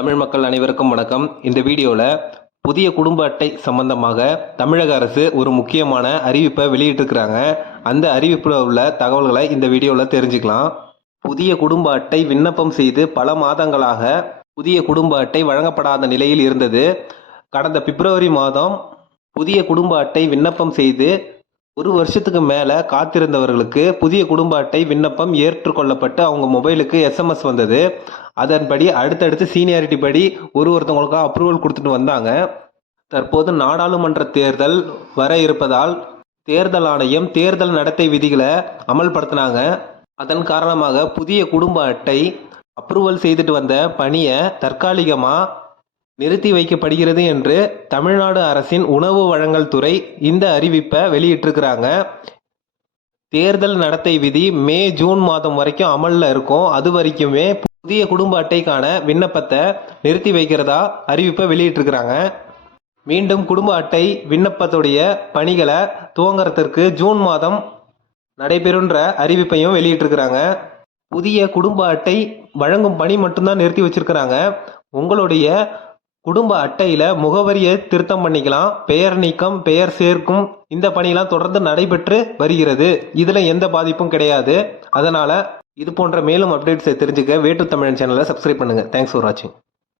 தமிழ் மக்கள் அனைவருக்கும் வணக்கம். இந்த வீடியோவில் புதிய குடும்ப அட்டை சம்பந்தமாக தமிழக அரசு ஒரு முக்கியமான அறிவிப்பை வெளியிட்டிருக்கிறாங்க. அந்த அறிவிப்பில் உள்ள தகவல்களை இந்த வீடியோவில் தெரிஞ்சுக்கலாம். புதிய குடும்ப அட்டை விண்ணப்பம் செய்து பல மாதங்களாக புதிய குடும்ப அட்டை வழங்கப்படாத நிலையில் இருந்தது. கடந்த பிப்ரவரி மாதம் புதிய குடும்ப அட்டை விண்ணப்பம் செய்து ஒரு வருஷத்துக்கு மேலே காத்திருந்தவர்களுக்கு புதிய குடும்ப அட்டை விண்ணப்பம் ஏற்றுக்கொள்ளப்பட்டு அவங்க மொபைலுக்கு எஸ்எம்எஸ் வந்தது. அதன்படி அடுத்தடுத்து சீனியாரிட்டி படி ஒரு ஒருத்தவங்களுக்காக அப்ரூவல் கொடுத்துட்டு வந்தாங்க. தற்போது நாடாளுமன்ற தேர்தல் வர இருப்பதால் தேர்தல் ஆணையம் தேர்தல் நடத்தை விதிகளை அமல்படுத்தினாங்க. அதன் காரணமாக புதிய குடும்ப அட்டை அப்ரூவல் செய்துட்டு வந்த பணியை தற்காலிகமாக நிறுத்தி வைக்கப்படுகிறது என்று தமிழ்நாடு அரசின் உணவு வழங்கல் துறை இந்த அறிவிப்பை வெளியிட்டிருக்கிறாங்க. தேர்தல் நடத்தை விதி மே ஜூன் மாதம் வரைக்கும் அமலில் இருக்கும். அது வரைக்குமே புதிய குடும்ப அட்டைக்கான விண்ணப்பத்தை நிறுத்தி வைக்கிறதா அறிவிப்பை வெளியிட்டிருக்கிறாங்க. மீண்டும் குடும்ப அட்டை விண்ணப்பத்துடைய பணிகளை துவங்கறதற்கு ஜூன் மாதம் நடைபெறுன்ற அறிவிப்பையும் வெளியிட்டிருக்கிறாங்க. புதிய குடும்ப அட்டை வழங்கும் பணி மட்டும்தான் நிறுத்தி வச்சிருக்கிறாங்க. உங்களுடைய குடும்ப அட்டையில முகவரியை திருத்தம் பண்ணிக்கலாம். பெயர் நீக்கம் பெயர் சேர்க்கும் இந்த பணியெல்லாம் தொடர்ந்து நடைபெற்று வருகிறது. இதுல எந்த பாதிப்பும் கிடையாது. அதனால இது போன்ற மேலும் அப்டேட்ஸை தெரிஞ்சுக்க வேட்டு தமிழன் சேனலை சப்ஸ்கிரைப் பண்ணுங்க. தேங்க்ஸ் ஃபார் வாட்சிங்